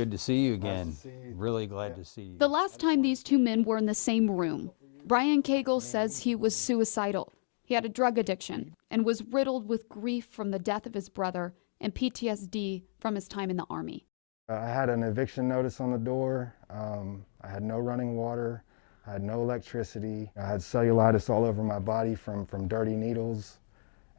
Good to see you again. Nice to see you. Really glad to see you. The last time these two men were in the same room, Brian Cagle says he was suicidal. He had a drug addiction and was riddled with grief from the death of his brother and PTSD from his time in the Army. I had an eviction notice on the door. I had no running water. I had no electricity. I had cellulitis all over my body from dirty needles.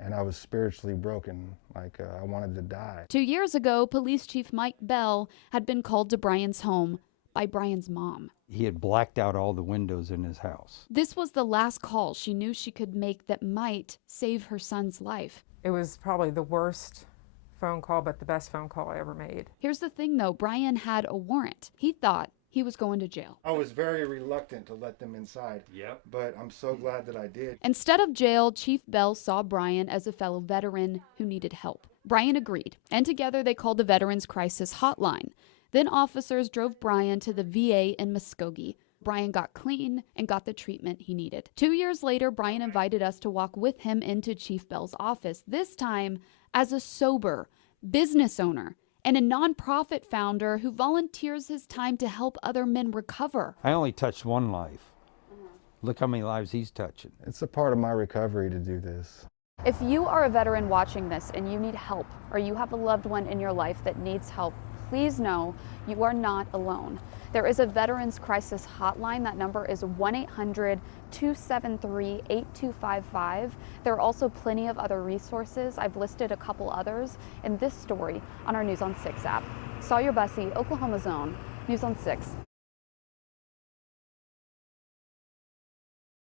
And I was spiritually broken, like I wanted to die. 2 years ago, Police Chief Mike Bell had been called to Brian's home by Brian's mom. He had blacked out all the windows in his house. This was the last call she knew she could make that might save her son's life. It was probably the worst phone call, but the best phone call I ever made. Here's the thing though, Brian had a warrant. He thought he was going to jail. I was very reluctant to let them inside, but I'm so glad that I did. Instead of jail, Chief Bell saw Brian as a fellow veteran who needed help. Brian agreed, and together they called the Veterans Crisis Hotline. Then officers drove Brian to the VA in Muskogee. Brian got clean and got the treatment he needed. 2 years later, Brian invited us to walk with him into Chief Bell's office, this time as a sober business owner and a nonprofit founder who volunteers his time to help other men recover. I only touched one life. Look how many lives he's touching. It's a part of my recovery to do this. If you are a veteran watching this and you need help, or you have a loved one in your life that needs help, please know you are not alone. There is a Veterans Crisis Hotline. That number is 1-800-273-8255. There are also plenty of other resources. I've listed a couple others in this story on our News on 6 app. Sawyer Bussey, Oklahoma's Own, News on 6.